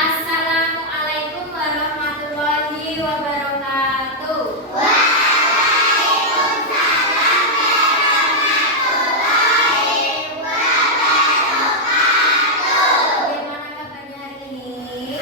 Assalamualaikum warahmatullahi wabarakatuh. Bagaimana kabarnya hari ini?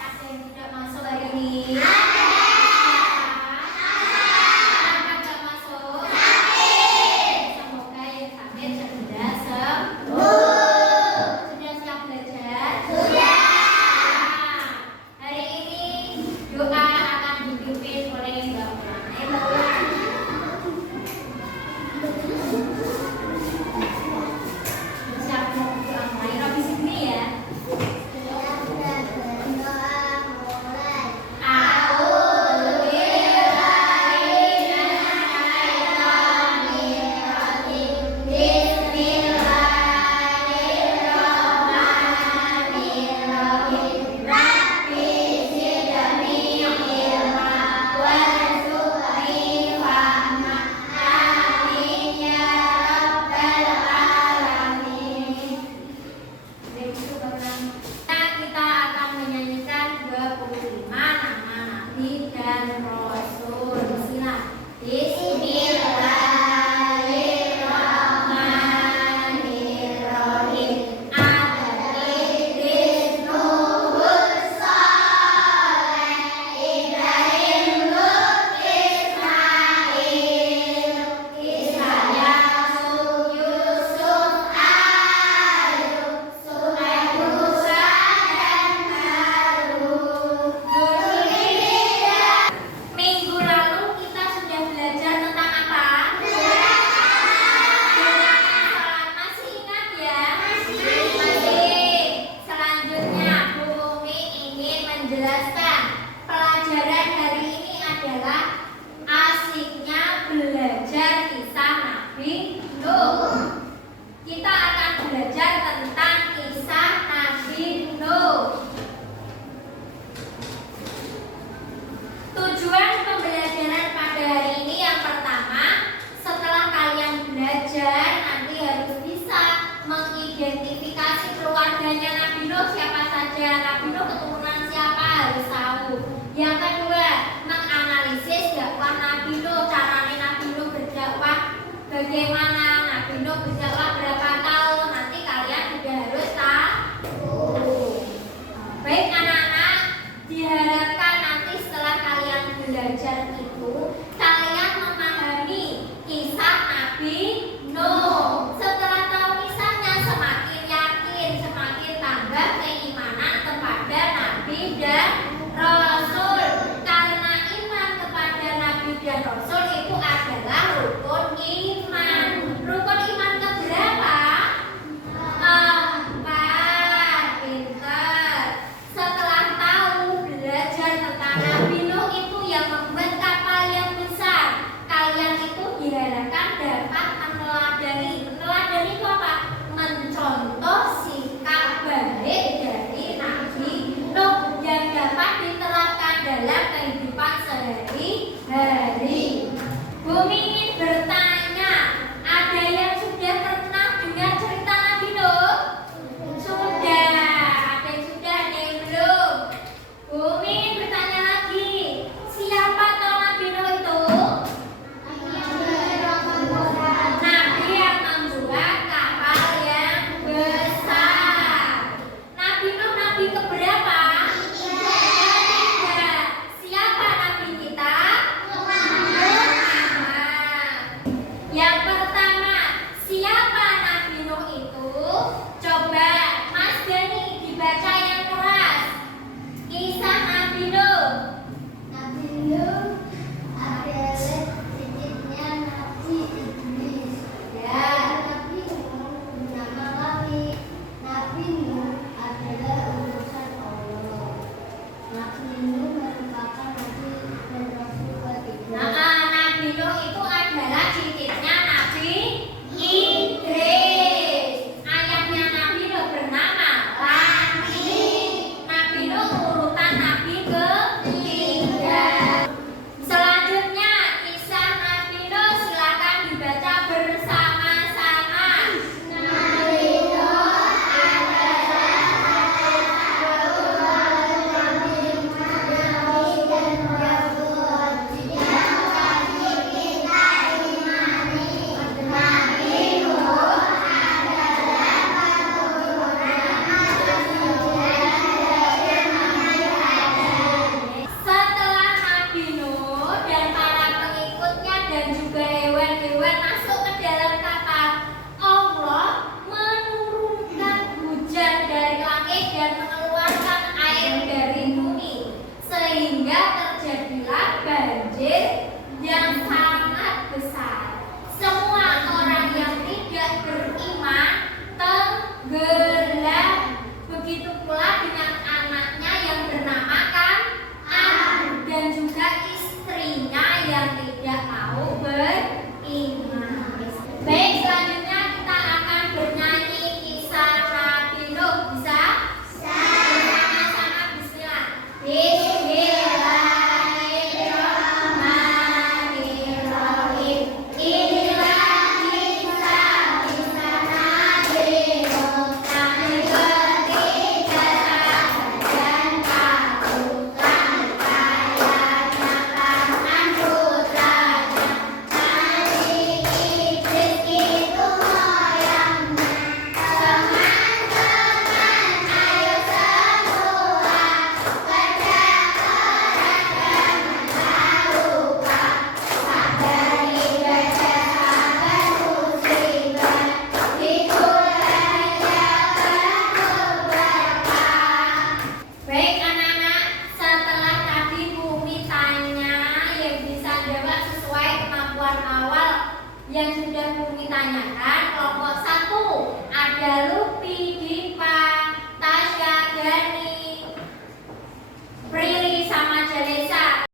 Ada yang tidak masuk hari ini? Kenapa tidak masuk? Semoga yang sakit segera sembuh. Sudah siap belajar? Nah, hari ini doa akan dipimpin oleh Mbak Mona. Siap doa mulai. Robi sini ya. Kita akan menyanyikan 25 nama Nabi dan Rasul. Bismillahirrahmanirrahim. Idris, Nuhud, Saleh, Ibrahim, Lut, Ismail, Isa, Yakub, Yusuf, Ayub, Sulaim, Musa, dan Harun. Minggu lalu kita sudah belajar tentang apa? Masih ingat ya? Masih. Selanjutnya Bu Umi ingin menjelaskan pelajaran hari ini adalah asiknya belajar kisah Nabi Nuh. Kita akan belajar tentang kisah Nabi Nuh. Tujuan pembelajaran pada hari ini yang pertama, setelah kalian belajar nanti harus bisa mengidentifikasi keluarganya Nabi Nuh siapa saja, Nabi Nuh keturunan siapa harus tahu. Yang kedua, menganalisis dakwah Nabi Nuh, caranya Nabi Nuh berdakwah bagaimana, Nabi Nuh berdakwah berapa tahun, nanti kalian juga harus tahu. Baik anak-anak, diharapkan nanti setelah kalian belajar itu kalian memahami kisah Nabi Nuh. Setelah tahu kisahnya semakin yakin, semakin tambah keimanan kepada Nabi dan Rasul. Karena iman kepada Nabi dan Rasul itu adalah rukun iman. Rukun iman keberapa? Empat. Pintar. Setelah tahu belajar tentang Nabi Nuh itu yang membuat kapal yang besar, kalian itu diharapkan dapat Bismillahirrahmanirrahim. Inilah kisah Nabi Nuh. Kami bertiga dan pasukan kayanya kanan putranya. Nabi Idris itu moyangnya. Teman-teman ayo semua kerja keras jangan lupa. Sabar ibadah sabar musibah. Hiduplah penuh berkah. Baik anak-anak, setelah tadi Bumi tanya yang bisa jawab sesuai kemampuan awal yang sudah Bumi tanyakan. Kelompok 1 ada Lupi, Dipa, Tasya, Gani, Prilly sama Jalesa.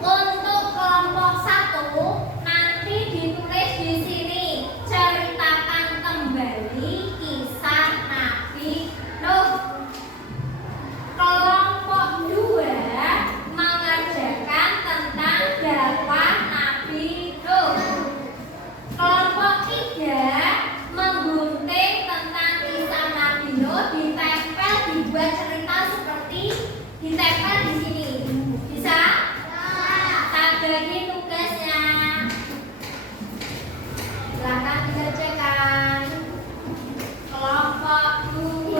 Untuk kelompok 1 nanti ditulis di sini, ceritakan kembali kisah Nabi Nuh. Kelompok 2 mengerjakan tentang dakwah Nabi Nuh. Kelompok 3 menggunting tentang kisah Nabi Nuh, ditempel, dibuat cerita seperti ditempel di sini. Bisa? Tak bagi tugasnya. Silakan dikerjakan. Kelompok 2,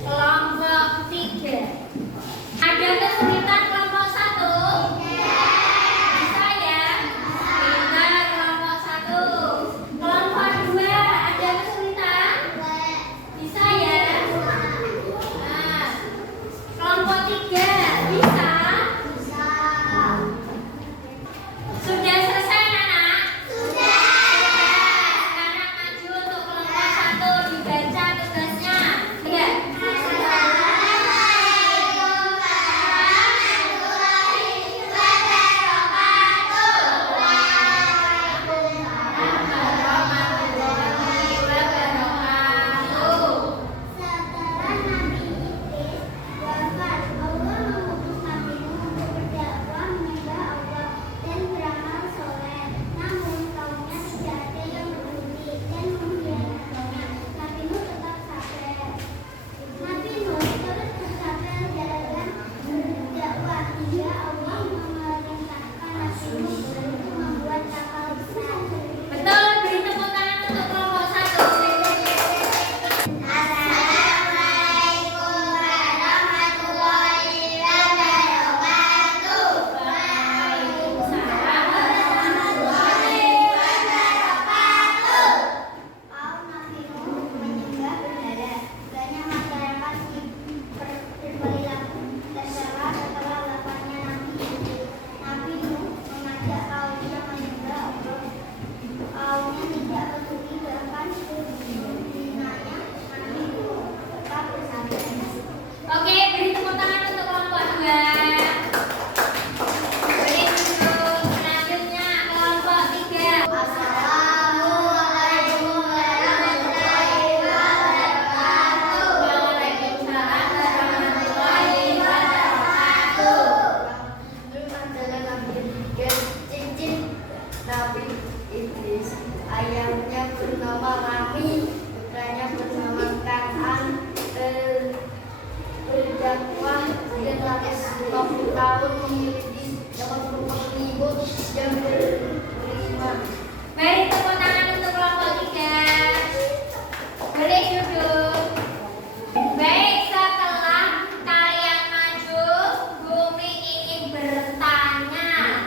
kelompok 3. Ada kesulitan kelompok 1? Bisa ya? Pintar kelompok 1. Kelompok 2 ada kesulitan? Bisa ya? Nah, kelompok 3 bisa? Sudah selesai anak? Sudah. Sekarang maju untuk kelompok 1, dibaca tugasnya. Ya. Setelah Nabi Idris wafat, Allah mengutus Nabi Nuh untuk berdakwah menyembah Allah dan beramal soleh. Namun kaumnya tidak ada yang peduli dan mengkhianatinya. Nabi Nuh tetap sabar. Nabi Nuh terus bersabar dalam berdakwah hingga Allah memerintahkan Nabi Nuh untuk membuat kapal besar. Betul, beri tepuk tangan untuk kelompok 1. Assalamualaikum warahmatullahi wabarakatuh. Waalaikumsalam warahmatullahi Wabarakatuh. Kaum Nabi Nuh menyembah berhala. Banyak masyarakat berperilaku tercela setelah wafatnya Nabi Idris. Nabi Nuh mengajak kaumnya menyembah Allah. Kaumnya tidak peduli, bahkan hinanya Nabi Nuh tetap bersabar. Oke, beri tepuk tangan untuk kelompok 2. Beri duduk. Selanjutnya kelompok 3. Assalamualaikum warahmatullahi wabarakatuh. Waalaikumsalam warahmatullahi wabarakatuh. Adalah Nabi cincin Nabi Idris, ayahnya bernama Rami, putranya bernama Kan'an. Berdakwah dengan 50 tahun, memiliki 80.000 yang beriman. Beri tepuk tangan untuk kelompok 3. Boleh duduk. Baik, setelah kalian maju, Bumi ingin bertanya.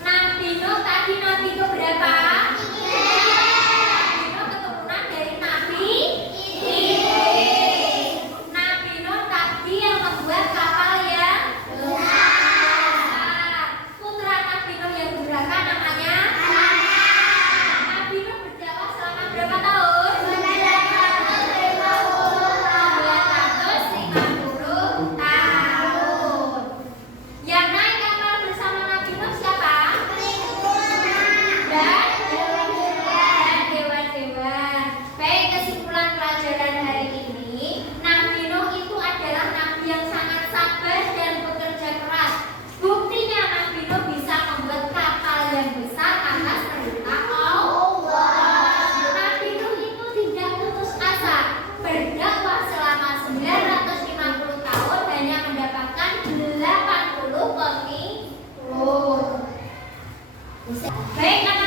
Nabi Nuh tadi Nabi Nuh berapa? 3. Nabi Nuh keturunan dari Nabi Idris. Nabi Nuh tadi yang membuat kapal yang besar. Putra Nabi Nuh yang durhaka Baik,